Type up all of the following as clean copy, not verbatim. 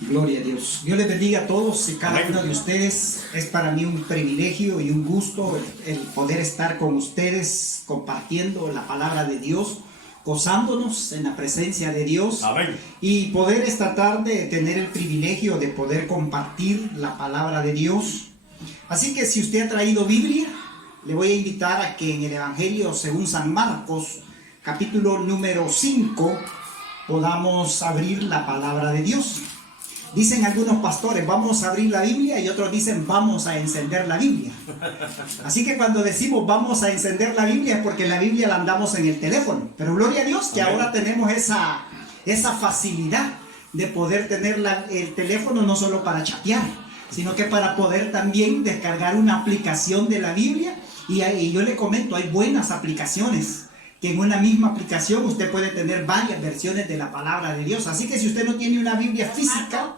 Gloria a Dios. Dios les bendiga a todos y cada uno de ustedes. Es para mí un privilegio y un gusto el poder estar con ustedes compartiendo la palabra de Dios, gozándonos en la presencia de Dios. Amén. Y poder esta tarde tener el privilegio de poder compartir la palabra de Dios. Así que si usted ha traído Biblia, le voy a invitar a que en el Evangelio según San Marcos, capítulo número 5, podamos abrir la palabra de Dios. Dicen algunos pastores, vamos a abrir la Biblia, y otros dicen, vamos a encender la Biblia. Así que cuando decimos vamos a encender la Biblia es porque la Biblia la andamos en el teléfono. Pero gloria a Dios que Amén. Ahora tenemos esa facilidad de poder tener el teléfono no solo para chatear, sino que para poder también descargar una aplicación de la Biblia. Y yo le comento, hay buenas aplicaciones, que en una misma aplicación usted puede tener varias versiones de la palabra de Dios. Así que si usted no tiene una Biblia física,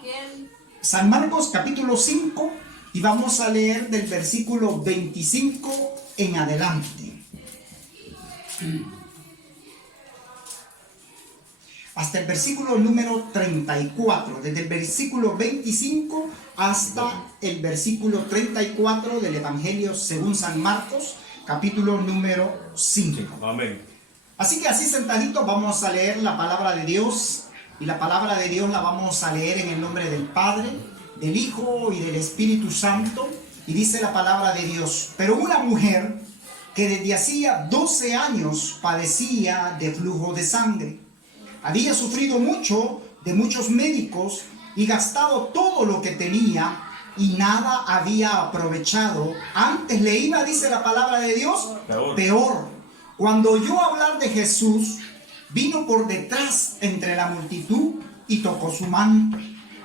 San Marcos capítulo 5, y vamos a leer del versículo 25 en adelante. Hasta el versículo número 34, desde el versículo 25 hasta el versículo 34 del Evangelio según San Marcos, capítulo número 5. Amén. Así que así sentaditos vamos a leer la palabra de Dios, y la palabra de Dios la vamos a leer en el nombre del Padre, del Hijo y del Espíritu Santo. Y dice la palabra de Dios: pero una mujer que desde hacía 12 años padecía de flujo de sangre, había sufrido mucho de muchos médicos y gastado todo lo que tenía, y nada había aprovechado. Antes le iba, dice la palabra de Dios, peor. Cuando oyó hablar de Jesús, vino por detrás entre la multitud y tocó su manto,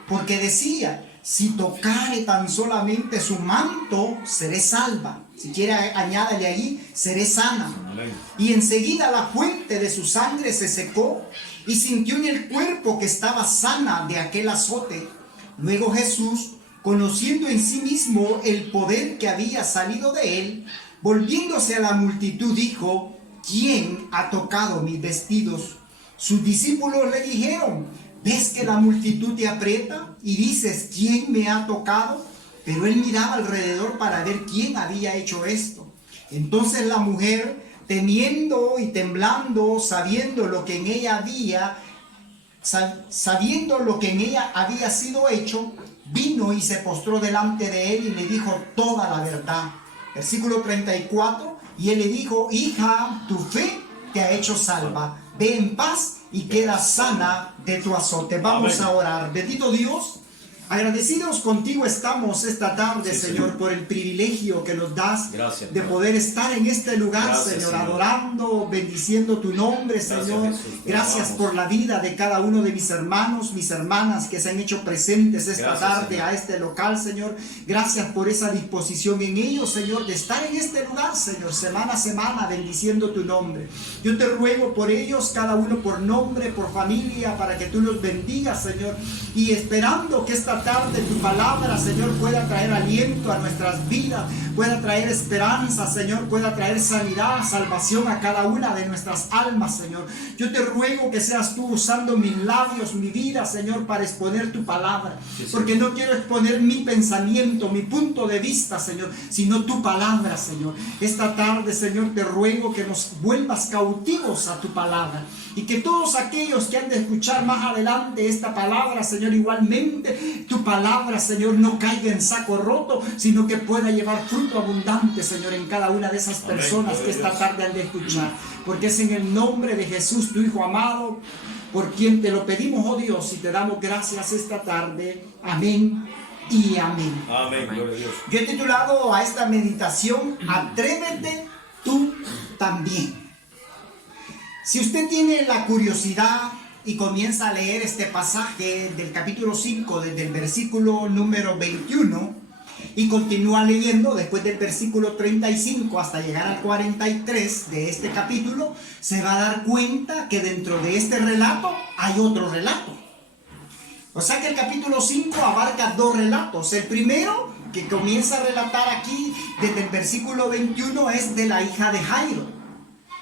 porque decía: si tocare tan solamente su manto, seré salva. Si quiere, añádale allí, seré sana. Amén. Y enseguida la fuente de su sangre se secó, y sintió en el cuerpo que estaba sana de aquel azote. Luego Jesús, conociendo en sí mismo el poder que había salido de él, volviéndose a la multitud, dijo: ¿quién ha tocado mis vestidos? Sus discípulos le dijeron: ¿ves que la multitud te aprieta y dices, ¿quién me ha tocado? Pero él miraba alrededor para ver quién había hecho esto. Entonces la mujer, temiendo y temblando, sabiendo lo que en ella había sido hecho, vino y se postró delante de él y le dijo toda la verdad. Versículo 34, y él le dijo: hija, tu fe te ha hecho salva, ve en paz y queda sana de tu azote. Vamos Amén. a orar. Bendito Dios, agradecidos contigo estamos esta tarde, Sí, Señor, por el privilegio que nos das. Gracias, de Padre. poder estar en este lugar, Gracias, Señor, Señor. adorando, bendiciendo tu nombre, Gracias, Señor. Jesús, te Gracias amamos. por la vida de cada uno de mis hermanos, mis hermanas que se han hecho presentes esta Gracias, tarde, Señor. a este local, Señor. Gracias por esa disposición en ellos, Señor, de estar en este lugar, Señor, semana a semana, bendiciendo tu nombre. Yo te ruego por ellos, cada uno por nombre, por familia, para que tú los bendigas, Señor, y esperando que esta tarde tu palabra, Señor, pueda traer aliento a nuestras vidas, pueda traer esperanza, Señor, pueda traer sanidad, salvación a cada una de nuestras almas, Señor. Yo te ruego que seas tú usando mis labios, mi vida, Señor, para exponer tu palabra, porque no quiero exponer mi pensamiento, mi punto de vista, Señor, sino tu palabra, Señor. Esta tarde, Señor, te ruego que nos vuelvas cautivos a tu palabra, y que todos aquellos que han de escuchar más adelante esta palabra, Señor, igualmente tu palabra, Señor, no caiga en saco roto, sino que pueda llevar fruto abundante, Señor, en cada una de esas personas que esta tarde han de escuchar, porque es en el nombre de Jesús, tu Hijo amado, por quien te lo pedimos, oh Dios, y te damos gracias esta tarde. Amén y amén. Amén. Gloria a Dios. Yo he titulado a esta meditación: Atrévete tú también. Si usted tiene la curiosidad y comienza a leer este pasaje del capítulo 5, desde el versículo número 21, y continúa leyendo después del versículo 35 hasta llegar al 43 de este capítulo, se va a dar cuenta que dentro de este relato hay otro relato. O sea que el capítulo 5 abarca dos relatos. El primero, que comienza a relatar aquí desde el versículo 21, es de la hija de Jairo.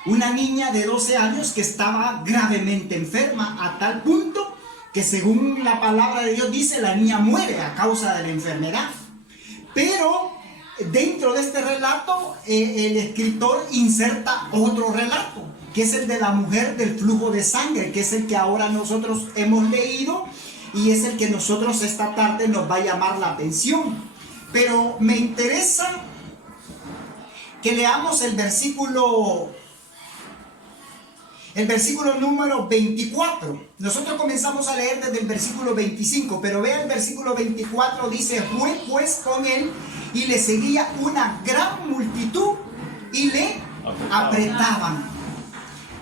una niña de 12 años que estaba gravemente enferma a tal punto que según la palabra de Dios dice, la niña muere a causa de la enfermedad. Pero dentro de este relato, el escritor inserta otro relato, que es el de la mujer del flujo de sangre, que es el que ahora nosotros hemos leído y es el que nosotros esta tarde nos va a llamar la atención. Pero me interesa que leamos el versículo número 24. Nosotros comenzamos a leer desde el versículo 25, pero vea el versículo 24, dice: fue pues con él y le seguía una gran multitud y le apretaban.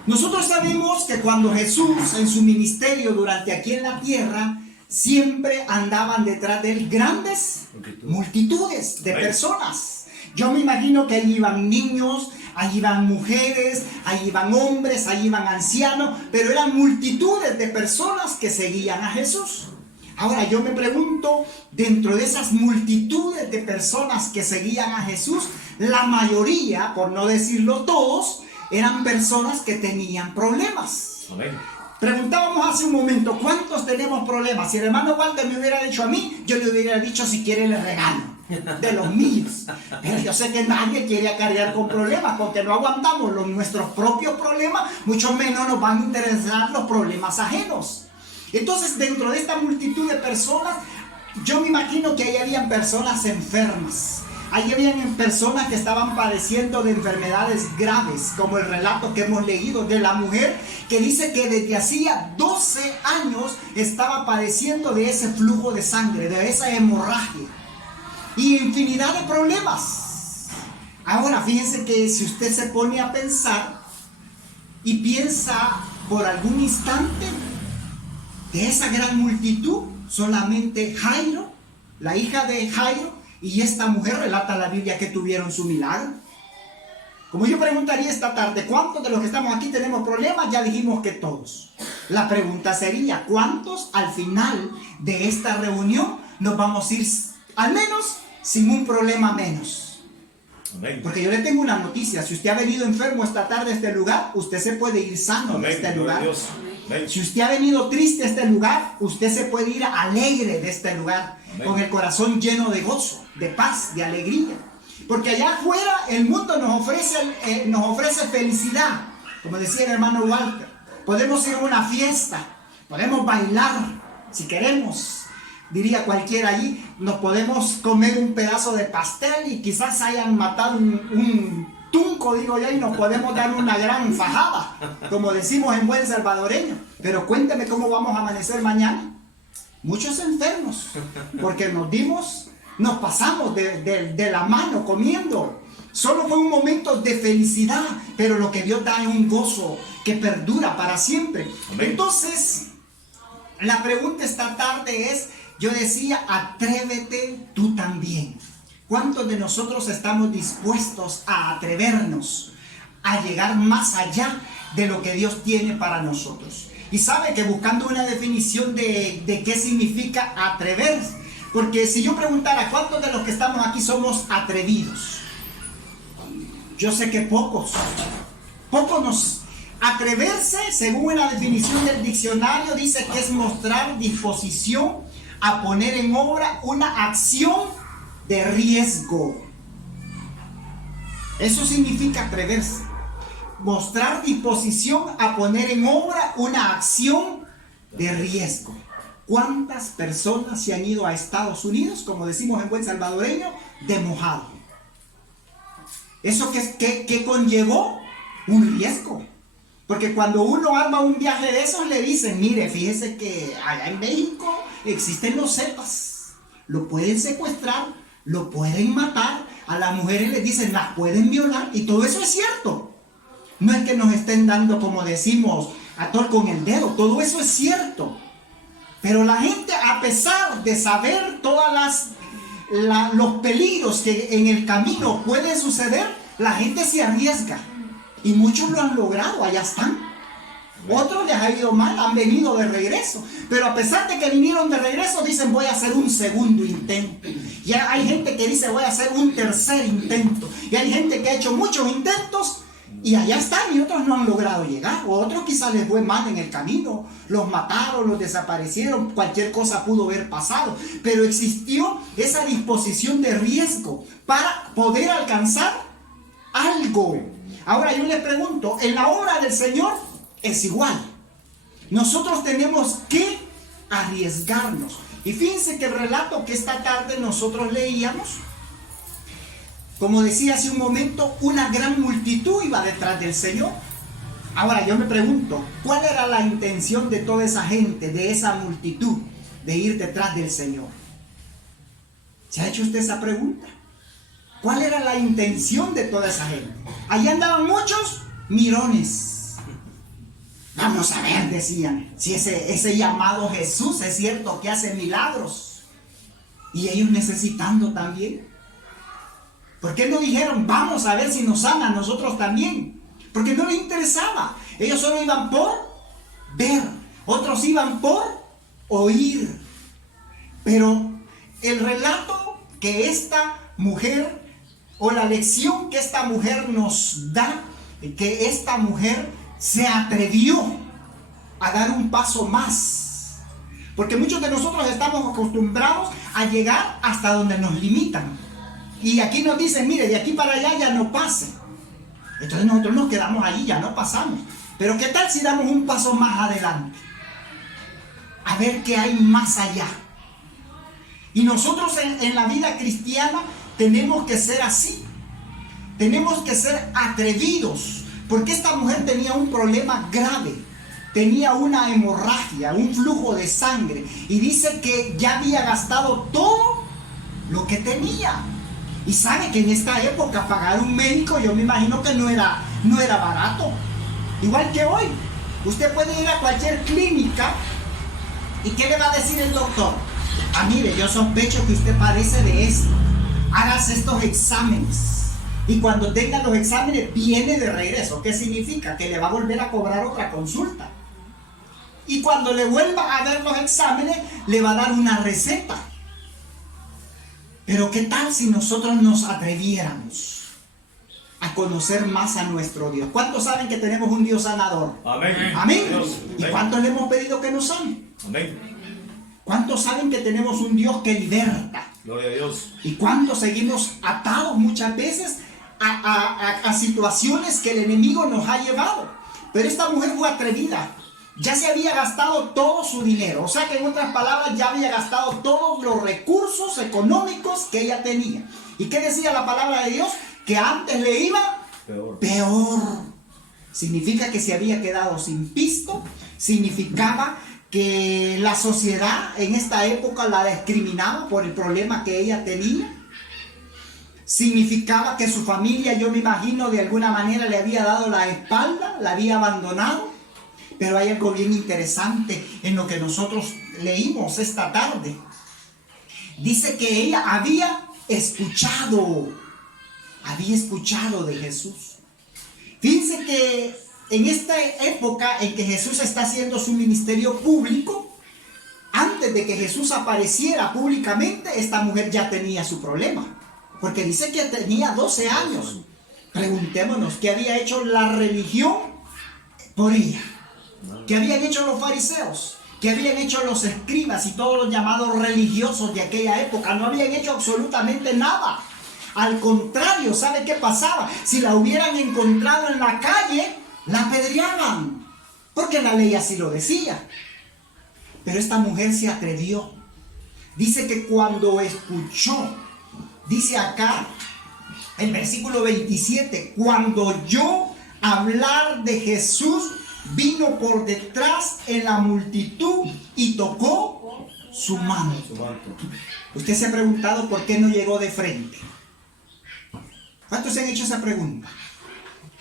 Nosotros sabemos que cuando Jesús en su ministerio durante aquí en la tierra, siempre andaban detrás de él grandes multitudes de personas. Yo me imagino que ahí iban niños, ahí iban mujeres, ahí iban hombres, ahí iban ancianos, pero eran multitudes de personas que seguían a Jesús. Ahora yo me pregunto, dentro de esas multitudes de personas que seguían a Jesús, la mayoría, por no decirlo todos, eran personas que tenían problemas. Amén. Preguntábamos hace un momento, ¿cuántos tenemos problemas? Si el hermano Walter me hubiera dicho a mí, yo le hubiera dicho, si quiere le regalo de los míos. Pero yo sé que nadie quiere acarrear con problemas, porque no aguantamos nuestros propios problemas, mucho menos nos van a interesar los problemas ajenos. Entonces, dentro de esta multitud de personas, yo me imagino que ahí habían personas enfermas. Ahí habían personas que estaban padeciendo de enfermedades graves, como el relato que hemos leído de la mujer que dice que desde hacía 12 años estaba padeciendo de ese flujo de sangre, de esa hemorragia y infinidad de problemas. Ahora, fíjense que si usted se pone a pensar y piensa por algún instante, de esa gran multitud, solamente Jairo, la hija de Jairo, y esta mujer relata la Biblia que tuvieron su milagro. Como yo preguntaría esta tarde, ¿cuántos de los que estamos aquí tenemos problemas? Ya dijimos que todos. La pregunta sería, ¿cuántos al final de esta reunión nos vamos a ir al menos sin un problema menos? Amén. Porque yo le tengo una noticia, si usted ha venido enfermo esta tarde a este lugar, usted se puede ir sano de este lugar. Si usted ha venido triste a este lugar, usted se puede ir alegre de este lugar. Amén. Con el corazón lleno de gozo, de paz, de alegría. Porque allá afuera el mundo nos ofrece felicidad. Como decía el hermano Walter, podemos ir a una fiesta, podemos bailar si queremos. Diría cualquiera allí, nos podemos comer un pedazo de pastel y quizás hayan matado un tunco, digo yo, y nos podemos dar una gran fajada, como decimos en buen salvadoreño. Pero cuénteme cómo vamos a amanecer mañana. Muchos enfermos, porque nos pasamos de la mano comiendo. Solo fue un momento de felicidad, pero lo que Dios da es un gozo que perdura para siempre. Amén. Entonces, la pregunta esta tarde es, yo decía, atrévete tú también. ¿Cuántos de nosotros estamos dispuestos a atrevernos a llegar más allá de lo que Dios tiene para nosotros? Y sabe que buscando una definición de qué significa atreverse, porque si yo preguntara cuántos de los que estamos aquí somos atrevidos, yo sé que pocos nos. Atreverse, según la definición del diccionario, dice que es mostrar disposición a poner en obra una acción de riesgo. Eso significa atreverse. Mostrar disposición a poner en obra una acción de riesgo. ¿Cuántas personas se han ido a Estados Unidos, como decimos en buen salvadoreño, de mojado? ¿Eso qué conllevó? Un riesgo. Porque cuando uno arma un viaje de esos, le dicen, mire, fíjese que allá en México existen los Zetas. Lo pueden secuestrar, lo pueden matar, a las mujeres les dicen, las pueden violar, y todo eso es cierto. No es que nos estén dando, como decimos, a tol con el dedo, todo eso es cierto. Pero la gente, a pesar de saber todos los peligros que en el camino pueden suceder, la gente se arriesga. Y muchos lo han logrado, allá están. Otros les ha ido mal, han venido de regreso. Pero a pesar de que vinieron de regreso, dicen voy a hacer un segundo intento. Y hay gente que dice voy a hacer un tercer intento. Y hay gente que ha hecho muchos intentos Y allá están y otros no han logrado llegar. O otros quizás les fue mal en el camino. Los mataron, los desaparecieron. Cualquier cosa pudo haber pasado. Pero existió esa disposición de riesgo para poder alcanzar algo. Ahora yo les pregunto, en la obra del Señor es igual. Nosotros tenemos que arriesgarnos. Y fíjense que el relato que esta tarde nosotros leíamos, como decía hace un momento, una gran multitud iba detrás del Señor. Ahora yo me pregunto, ¿cuál era la intención de toda esa gente, de esa multitud, de ir detrás del Señor? ¿Se ha hecho usted esa pregunta? ¿Cuál era la intención de toda esa gente? Allí andaban muchos mirones. Vamos a ver, decían, si ese llamado Jesús es cierto que hace milagros. Y ellos necesitando también. ¿Por qué no dijeron, vamos a ver si nos sana a nosotros también? Porque no les interesaba. Ellos solo iban por ver. Otros iban por oír. Pero el relato que esta mujer, o la lección que esta mujer nos da, que esta mujer se atrevió a dar un paso más. Porque muchos de nosotros estamos acostumbrados a llegar hasta donde nos limitan. Y aquí nos dicen, mire, de aquí para allá ya no pase. Entonces nosotros nos quedamos allí, ya no pasamos. Pero ¿qué tal si damos un paso más adelante? A ver qué hay más allá. Y nosotros en la vida cristiana tenemos que ser así. Tenemos que ser atrevidos. Porque esta mujer tenía un problema grave. Tenía una hemorragia, un flujo de sangre. Y dice que ya había gastado todo lo que tenía. Y sabe que en esta época pagar un médico, yo me imagino que no era barato. Igual que hoy, usted puede ir a cualquier clínica y ¿qué le va a decir el doctor? Ah, mire, yo sospecho que usted padece de esto. Hágase estos exámenes. Y cuando tenga los exámenes, viene de regreso. ¿Qué significa? Que le va a volver a cobrar otra consulta. Y cuando le vuelva a ver los exámenes, le va a dar una receta. Pero ¿qué tal si nosotros nos atreviéramos a conocer más a nuestro Dios? ¿Cuántos saben que tenemos un Dios sanador? Amén. Amén. Dios. ¿Y cuántos le hemos pedido que nos sane? Amén. ¿Cuántos saben que tenemos un Dios que liberta? Gloria a Dios. ¿Y cuántos seguimos atados muchas veces a situaciones que el enemigo nos ha llevado? Pero esta mujer fue atrevida. Ya se había gastado todo su dinero. O sea que en otras palabras ya había gastado todos los recursos económicos que ella tenía. ¿Y qué decía la palabra de Dios? Que antes le iba peor. Significa que se había quedado sin pisto. Significaba que la sociedad en esta época la discriminaba por el problema que ella tenía. Significaba que su familia, yo me imagino, de alguna manera le había dado la espalda, la había abandonado. Pero hay algo bien interesante en lo que nosotros leímos esta tarde. Dice que ella había escuchado de Jesús. Fíjense que en esta época en que Jesús está haciendo su ministerio público, antes de que Jesús apareciera públicamente, esta mujer ya tenía su problema. Porque dice que tenía 12 años. Preguntémonos, ¿qué había hecho la religión por ella? ¿Qué habían hecho los fariseos? ¿Qué habían hecho los escribas y todos los llamados religiosos de aquella época? No habían hecho absolutamente nada. Al contrario, ¿sabe qué pasaba? Si la hubieran encontrado en la calle, la apedreaban. Porque la ley así lo decía. Pero esta mujer se atrevió. Dice que cuando escuchó, dice acá, el versículo 27, cuando oyó hablar de Jesús, vino por detrás en la multitud y tocó su manto. Usted se ha preguntado por qué no llegó de frente. ¿Cuántos se han hecho esa pregunta?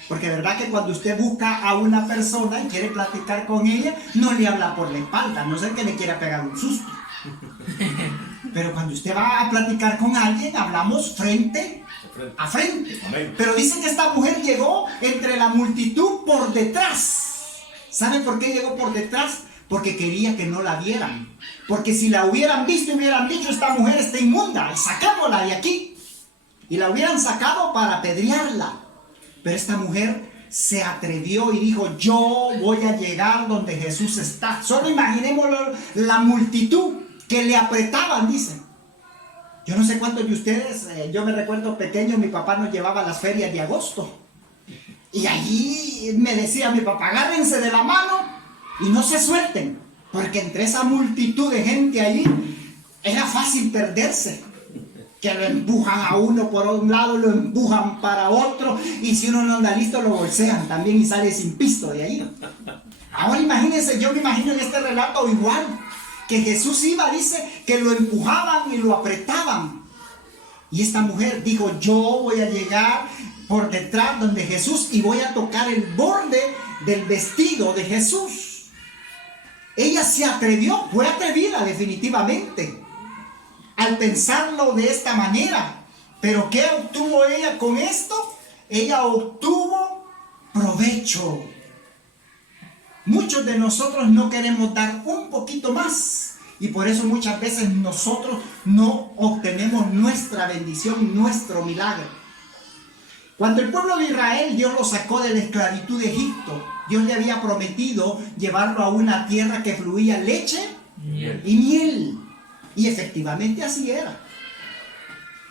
Porque es verdad que cuando usted busca a una persona y quiere platicar con ella, no le habla por la espalda, a no ser que le quiera pegar un susto. Pero cuando usted va a platicar con alguien, hablamos frente a frente. Amén. Pero dice que esta mujer llegó entre la multitud por detrás. ¿Sabe por qué llegó por detrás? Porque quería que no la vieran. Porque si la hubieran visto y hubieran dicho, esta mujer está inmunda, sacámosla de aquí. Y la hubieran sacado para apedrearla. Pero esta mujer se atrevió y dijo, yo voy a llegar donde Jesús está. Solo imaginemos la multitud que le apretaban, dice. Yo no sé cuántos de ustedes, yo me recuerdo pequeño, mi papá nos llevaba a las ferias de agosto. Y allí me decía mi papá, agárrense de la mano y no se suelten. Porque entre esa multitud de gente allí era fácil perderse. Que lo empujan a uno por un lado, lo empujan para otro, y si uno no anda listo lo bolsean también y sale sin pisto de ahí. Ahora imagínense, yo me imagino en este relato igual, que Jesús iba, dice, que lo empujaban y lo apretaban. Y esta mujer dijo, yo voy a llegar por detrás donde Jesús y voy a tocar el borde del vestido de Jesús. Ella se atrevió, fue atrevida definitivamente al pensarlo de esta manera. Pero ¿qué obtuvo ella con esto? Ella obtuvo provecho. Muchos de nosotros no queremos dar un poquito más y por eso muchas veces nosotros no obtenemos nuestra bendición, nuestro milagro. Cuando el pueblo de Israel, Dios lo sacó de la esclavitud de Egipto, Dios le había prometido llevarlo a una tierra que fluía leche y miel. Y efectivamente así era.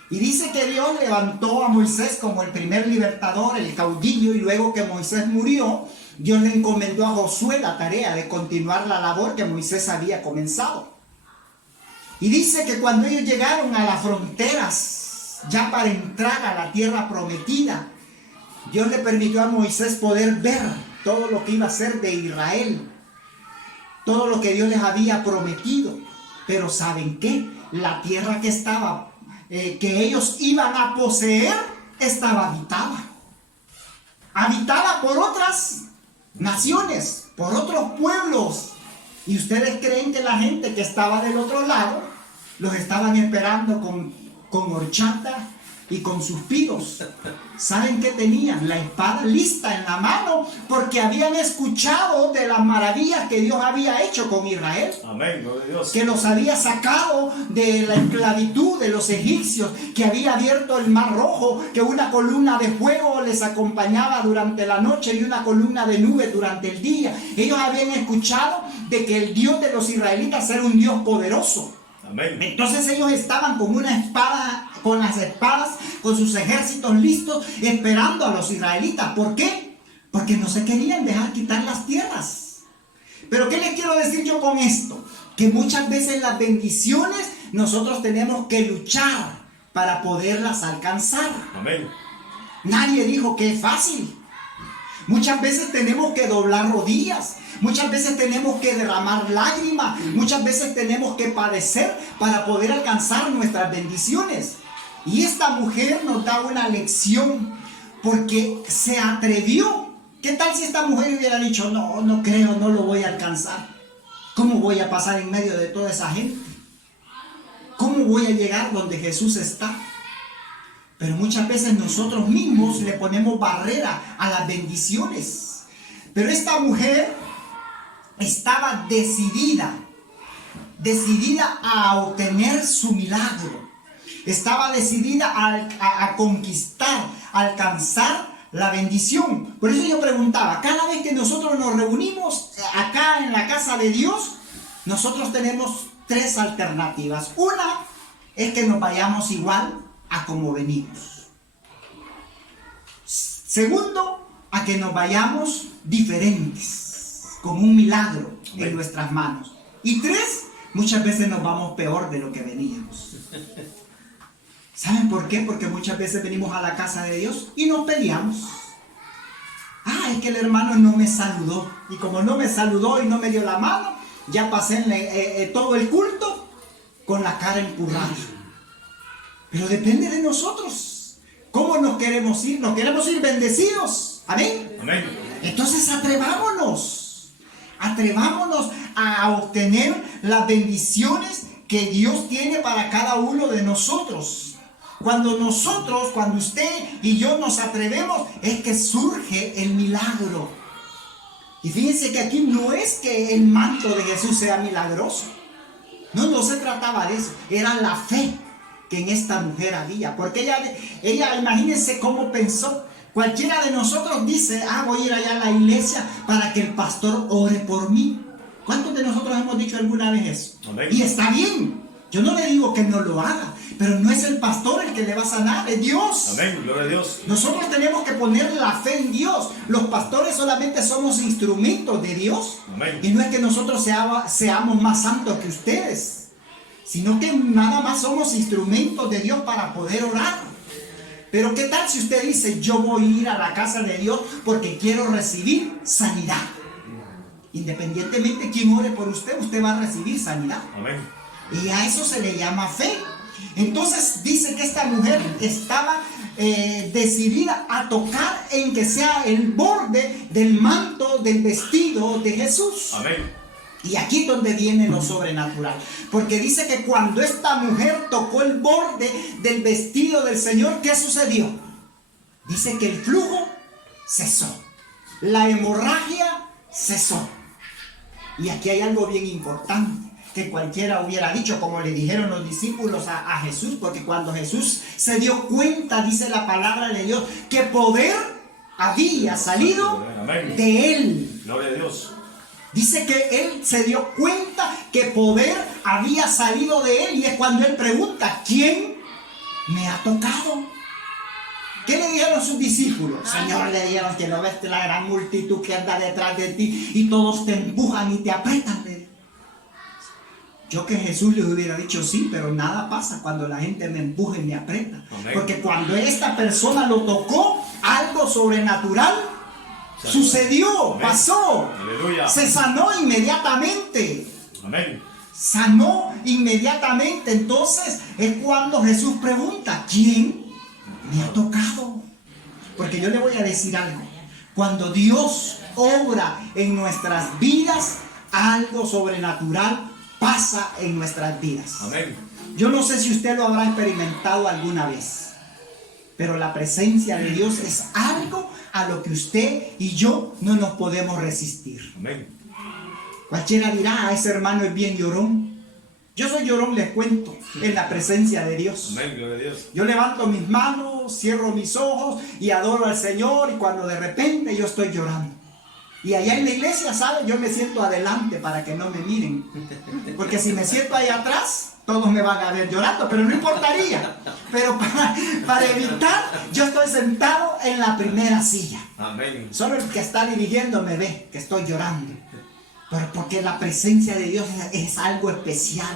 Y dice que Dios levantó a Moisés como el primer libertador, el caudillo, y luego que Moisés murió, Dios le encomendó a Josué la tarea de continuar la labor que Moisés había comenzado. Y dice que cuando ellos llegaron a las fronteras, ya para entrar a la tierra prometida, Dios le permitió a Moisés poder ver todo lo que iba a ser de Israel, todo lo que Dios les había prometido. Pero ¿saben qué? La tierra que estaba, que ellos iban a poseer, estaba habitada por otras naciones, por otros pueblos. ¿Y ustedes creen que la gente que estaba del otro lado los estaban esperando con horchata y con suspiros? ¿Saben qué tenían? La espada lista en la mano, porque habían escuchado de las maravillas que Dios había hecho con Israel. Amén, gloria a Dios. Que los había sacado de la esclavitud de los egipcios, que había abierto el mar rojo, que una columna de fuego les acompañaba durante la noche y una columna de nube durante el día. Ellos habían escuchado de que el Dios de los israelitas era un Dios poderoso. Amén. Entonces ellos estaban con una espada, con las espadas, con sus ejércitos listos, esperando a los israelitas. ¿Por qué? Porque no se querían dejar quitar las tierras. Pero ¿qué les quiero decir yo con esto? Que muchas veces las bendiciones nosotros tenemos que luchar para poderlas alcanzar. Amén. Nadie dijo que es fácil. Muchas veces tenemos que doblar rodillas, muchas veces tenemos que derramar lágrimas, muchas veces tenemos que padecer para poder alcanzar nuestras bendiciones. Y esta mujer nos da una lección porque se atrevió. ¿Qué tal si esta mujer hubiera dicho, no creo, no lo voy a alcanzar? ¿Cómo voy a pasar en medio de toda esa gente? ¿Cómo voy a llegar donde Jesús está? Pero muchas veces nosotros mismos le ponemos barrera a las bendiciones. Pero esta mujer estaba decidida a obtener su milagro. Estaba decidida a conquistar, a alcanzar la bendición. Por eso yo preguntaba, cada vez que nosotros nos reunimos acá en la casa de Dios, nosotros tenemos tres alternativas. Una es que nos vayamos igual a como venimos. Segundo, a que nos vayamos diferentes, con un milagro en nuestras manos. Y tres, muchas veces nos vamos peor de lo que veníamos. ¿Saben por qué? Porque muchas veces venimos a la casa de Dios y nos peleamos. Es que el hermano no me saludó. Y como no me saludó y no me dio la mano, ya pasé todo el culto con la cara empurrada. Pero depende de nosotros. ¿Cómo nos queremos ir? Nos queremos ir bendecidos. Amén. Amén. Entonces atrevámonos a obtener las bendiciones que Dios tiene para cada uno de nosotros. Cuando usted y yo nos atrevemos, es que surge el milagro. Y fíjense que aquí no es que el manto de Jesús sea milagroso. No se trataba de eso. Era la fe que en esta mujer había. Porque ella imagínense cómo pensó. Cualquiera de nosotros dice, voy a ir allá a la iglesia para que el pastor ore por mí. ¿Cuántos de nosotros hemos dicho alguna vez eso? Amén. Y está bien. Yo no le digo que no lo haga, pero no es el pastor el que le va a sanar, es Dios. Amén, gloria a Dios. Nosotros tenemos que poner la fe en Dios. Los pastores solamente somos instrumentos de Dios. Amén. Y no es que nosotros seamos más santos que ustedes, sino que nada más somos instrumentos de Dios para poder orar. Pero ¿qué tal si usted dice, yo voy a ir a la casa de Dios porque quiero recibir sanidad? Independientemente de quién ore por usted, usted va a recibir sanidad. Amén. Y a eso se le llama fe. Entonces dice que esta mujer estaba decidida a tocar en que sea el borde del manto del vestido de Jesús. Amén. Y aquí es donde viene lo sobrenatural. Porque dice que cuando esta mujer tocó el borde del vestido del Señor, ¿qué sucedió? Dice que el flujo cesó. La hemorragia cesó. Y aquí hay algo bien importante que cualquiera hubiera dicho, como le dijeron los discípulos a Jesús, porque cuando Jesús se dio cuenta, dice la palabra de Dios, que poder había salido de él. Gloria a Dios. Dice que él se dio cuenta que poder había salido de él, y es cuando él pregunta, ¿quién me ha tocado? ¿Qué le dijeron sus discípulos? Señor, le dijeron que no ves la gran multitud que anda detrás de ti y todos te empujan y te apretan. Yo que Jesús les hubiera dicho sí, pero nada pasa cuando la gente me empuja y me aprieta. Amén. Porque cuando esta persona lo tocó, algo sobrenatural sucedió, Amén. Pasó. Aleluya. Se sanó inmediatamente. Amén. Sanó inmediatamente. Entonces es cuando Jesús pregunta, ¿quién me ha tocado? Porque yo le voy a decir algo. Cuando Dios obra en nuestras vidas, algo sobrenatural pasa en nuestras vidas. Amén. Yo no sé si usted lo habrá experimentado alguna vez, pero la presencia de Dios es algo a lo que usted y yo no nos podemos resistir. Amén. Cualquiera dirá, ese hermano es bien llorón. Yo soy llorón, les cuento, en la presencia de Dios. Amén, gloria a Dios. Yo levanto mis manos, cierro mis ojos y adoro al Señor, y cuando de repente yo estoy llorando. Y allá en la iglesia, ¿sabe? Yo me siento adelante para que no me miren. Porque si me siento ahí atrás, todos me van a ver llorando, pero no importaría. Pero para evitar, yo estoy sentado en la primera silla. Amén. Solo el que está dirigiendo me ve que estoy llorando. Pero porque la presencia de Dios es algo especial,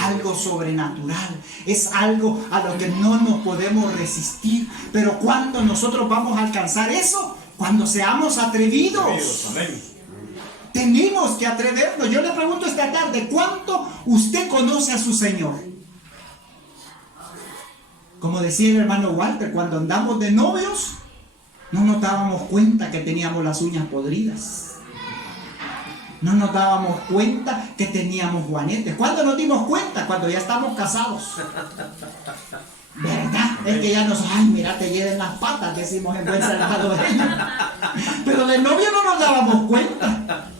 algo sobrenatural, es algo a lo que no nos podemos resistir. Pero cuando nosotros vamos a alcanzar eso, cuando seamos atrevidos. Amén. Tenemos que atrevernos. Yo le pregunto esta tarde, ¿cuánto usted conoce a su Señor? Como decía el hermano Walter, cuando andamos de novios, no nos dábamos cuenta que teníamos las uñas podridas. No nos dábamos cuenta que teníamos juanetes. ¿Cuándo nos dimos cuenta? Cuando ya estamos casados. ¿Verdad? Es que ya ay, mira, te lleven las patas, decimos en buen salvadoreño. Pero de novio no nos dábamos cuenta.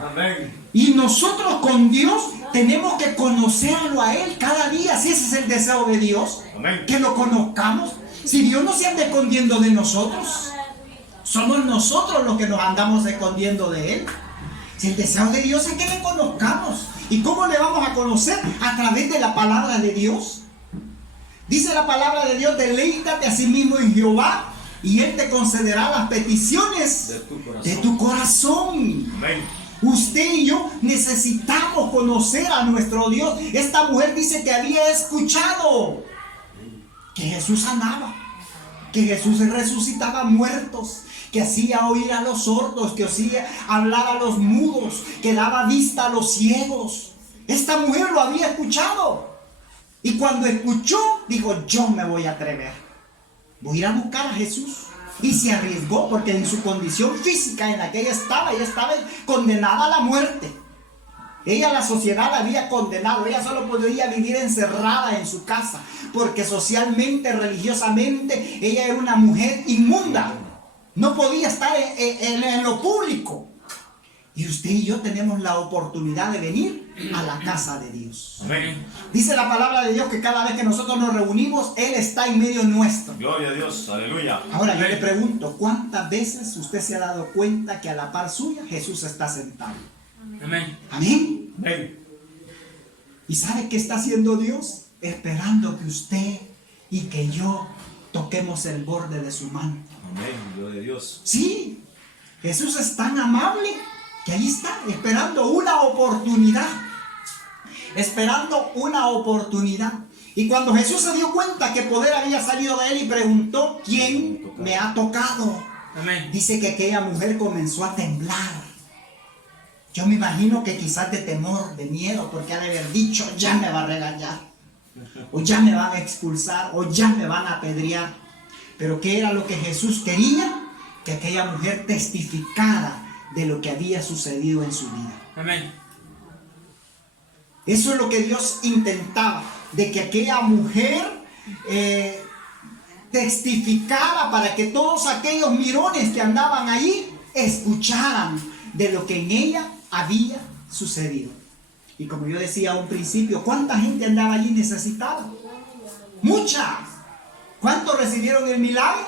Amén. Y nosotros con Dios tenemos que conocerlo a Él cada día. Si ese es el deseo de Dios, Amén. que lo conozcamos. Si Dios no se anda escondiendo de nosotros, somos nosotros los que nos andamos escondiendo de Él. Si el deseo de Dios es que le conozcamos. ¿Y cómo le vamos a conocer? A través de la palabra de Dios. Dice la palabra de Dios, deleítate a sí mismo en Jehová y Él te concederá las peticiones de tu corazón. Amén. Usted y yo necesitamos conocer a nuestro Dios. Esta mujer dice que había escuchado que Jesús sanaba, que Jesús resucitaba muertos, que hacía oír a los sordos, que hacía hablar a los mudos, que daba vista a los ciegos. Esta mujer lo había escuchado. Y cuando escuchó, dijo, yo me voy a atrever. Voy a ir a buscar a Jesús. Y se arriesgó porque en su condición física en la que ella estaba condenada a la muerte. Ella, la sociedad la había condenado. Ella solo podía vivir encerrada en su casa. Porque socialmente, religiosamente, ella era una mujer inmunda. No podía estar en lo público. Y usted usted y yo tenemos la oportunidad de venir a la casa de Dios. Amén. Dice la palabra de Dios que cada vez que nosotros nos reunimos, Él está en medio nuestro. Gloria a Dios. Aleluya. Ahora yo Amén. le pregunto, ¿cuántas veces usted se ha dado cuenta que a la par suya Jesús está sentado? Amén. Amén. Amén. ¿Y sabe qué está haciendo Dios? Esperando que usted y que yo toquemos el borde de su mano. Amén. Gloria a Dios. Sí, Jesús es tan amable que ahí está, esperando una oportunidad. Esperando una oportunidad. Y cuando Jesús se dio cuenta que poder había salido de él y preguntó, ¿quién me ha tocado? Amén. Dice que aquella mujer comenzó a temblar. Yo me imagino que quizás de temor, de miedo, porque ha de haber dicho, ya me va a regañar, o ya me van a expulsar, o ya me van a apedrear. Pero ¿qué era lo que Jesús quería? Que aquella mujer testificara de lo que había sucedido en su vida. Amén. Eso es lo que Dios intentaba, de que aquella mujer testificara para que todos aquellos mirones que andaban allí escucharan de lo que en ella había sucedido. Y como yo decía a un principio, ¿cuánta gente andaba allí necesitada? Mucha. ¿Cuántos recibieron el milagro?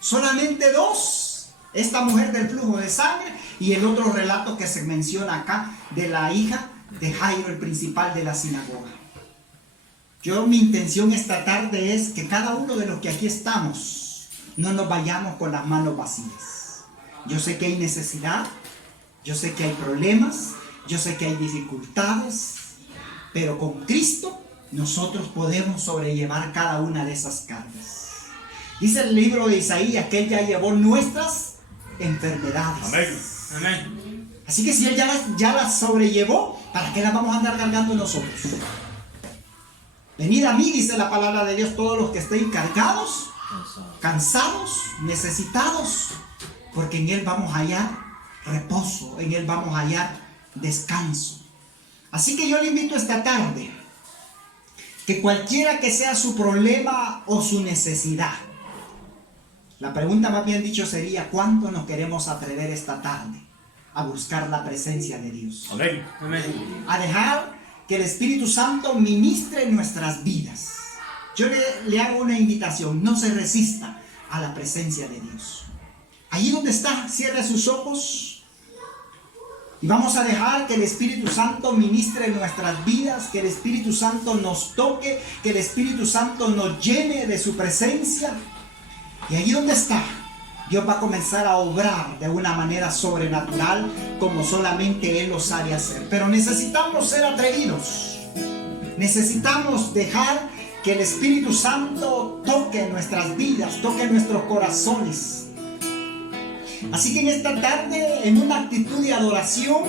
Solamente 2. Esta mujer del flujo de sangre y el otro relato que se menciona acá de la hija de Jairo, el principal de la sinagoga. Mi intención esta tarde es que cada uno de los que aquí estamos no nos vayamos con las manos vacías. Yo sé que hay necesidad, yo sé que hay problemas, yo sé que hay dificultades, pero con Cristo nosotros podemos sobrellevar cada una de esas cargas. Dice el libro de Isaías que Él ya llevó nuestras enfermedades. Amén. Amén. Así que si Él ya las sobrellevó, ¿para qué las vamos a andar cargando nosotros? Venid a mí, dice la palabra de Dios, todos los que estén cargados, cansados, necesitados, porque en Él vamos a hallar reposo, en Él vamos a hallar descanso. Así que yo le invito esta tarde, que cualquiera que sea su problema o su necesidad, la pregunta más bien dicho sería, ¿cuánto nos queremos atrever esta tarde a buscar la presencia de Dios? Amén. Amén. A dejar que el Espíritu Santo ministre nuestras vidas. Yo le hago una invitación, no se resista a la presencia de Dios. Allí donde está, cierre sus ojos y vamos a dejar que el Espíritu Santo ministre nuestras vidas, que el Espíritu Santo nos toque, que el Espíritu Santo nos llene de su presencia. Y allí donde está, Dios va a comenzar a obrar de una manera sobrenatural como solamente Él lo sabe hacer. Pero necesitamos ser atrevidos. Necesitamos dejar que el Espíritu Santo toque nuestras vidas, toque nuestros corazones. Así que en esta tarde, en una actitud de adoración,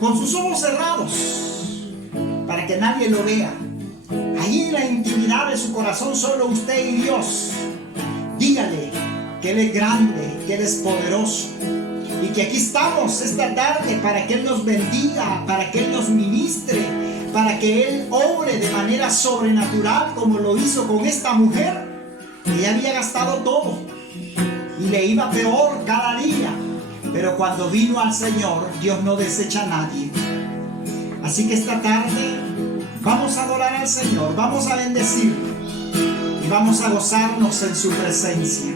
con sus ojos cerrados, para que nadie lo vea, allí en la intimidad de su corazón, solo usted y Dios, dígale que Él es grande, que Él es poderoso y que aquí estamos esta tarde para que Él nos bendiga, para que Él nos ministre, para que Él obre de manera sobrenatural como lo hizo con esta mujer que ya había gastado todo y le iba peor cada día, pero cuando vino al Señor, Dios no desecha a nadie. Así que esta tarde vamos a adorar al Señor, vamos a bendecirlo y vamos a gozarnos en su presencia.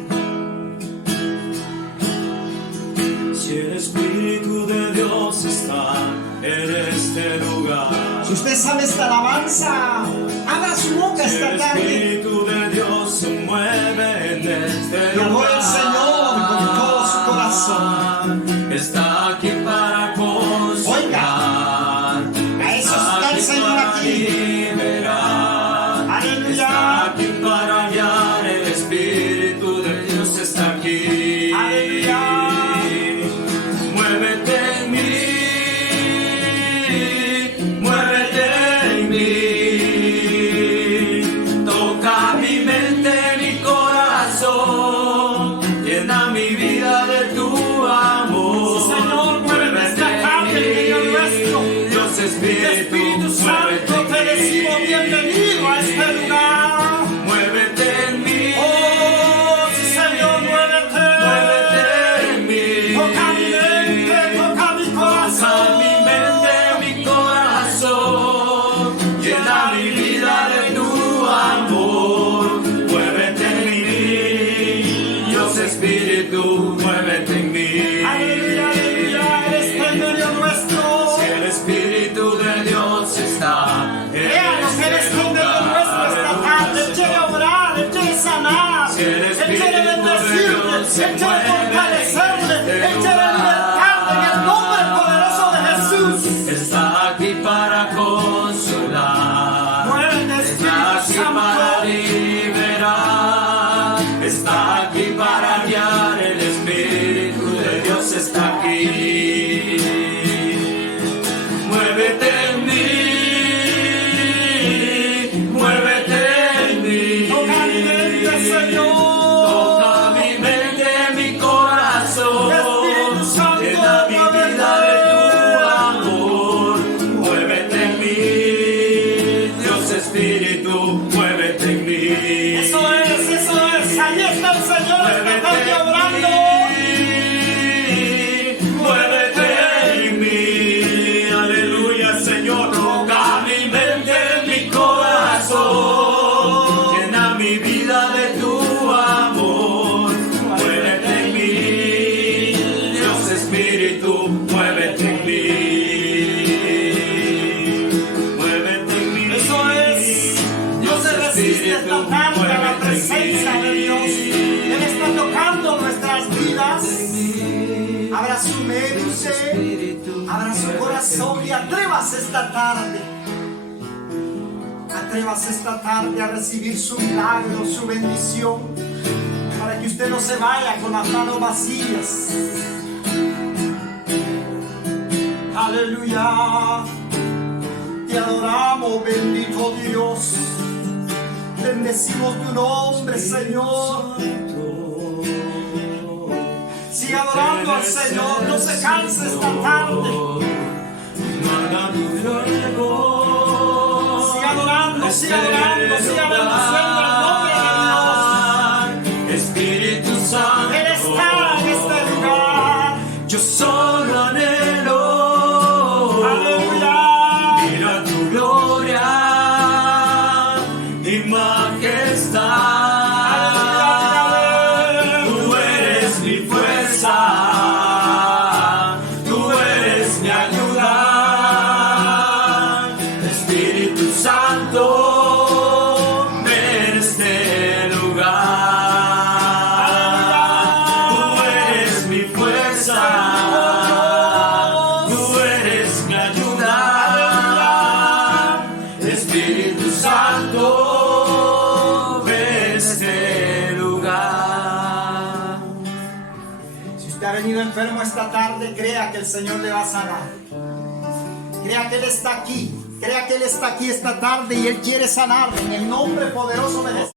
Si el Espíritu de Dios está en este lugar. Si usted sabe esta alabanza, abra su boca Si esta el tarde Espíritu de Dios se mueve en este y adora lugar. al Señor con todo su corazón. Está aquí para consolar. Oiga, a eso está el Señor aquí. Liberar. Aleluya. Está aquí para hallar. El Espíritu de Dios está aquí. Aleluya. Muévete en mí, muévete en mí, toca mi mente, mi corazón, llena mi vida de tu amor. Sí, Señor, muévete, Espíritu, muévete en mí. Muévete en mí. Eso es. No se resiste esta tarde a la presencia de Dios. Él está tocando nuestras vidas. Abra su mente, abra su corazón y atrévase esta tarde. Atrévase esta tarde a recibir su milagro, su bendición, para que usted no se vaya con las manos vacías. Aleluya. Te adoramos, bendito Dios. Bendecimos tu nombre, Señor. Siga adorando al Señor, no se canse esta tarde. Manda tu fuego. Siga adorando, siga bendiciendo el nombre de Dios. Espíritu Santo, Él está en este lugar. yo solo anhelo. Aleluya. Mira tu gloria y majestad. Tú eres mi fuerza, tú eres mi ayuda. Espíritu Santo, ven en este lugar. Tú eres mi fuerza, tú eres mi ayuda. Espíritu Santo, ven en este lugar. Si usted ha venido enfermo esta tarde, crea que el Señor le va a sanar. Crea que Él está aquí. Crea que Él está aquí esta tarde y Él quiere sanarle en el nombre poderoso de Jesús.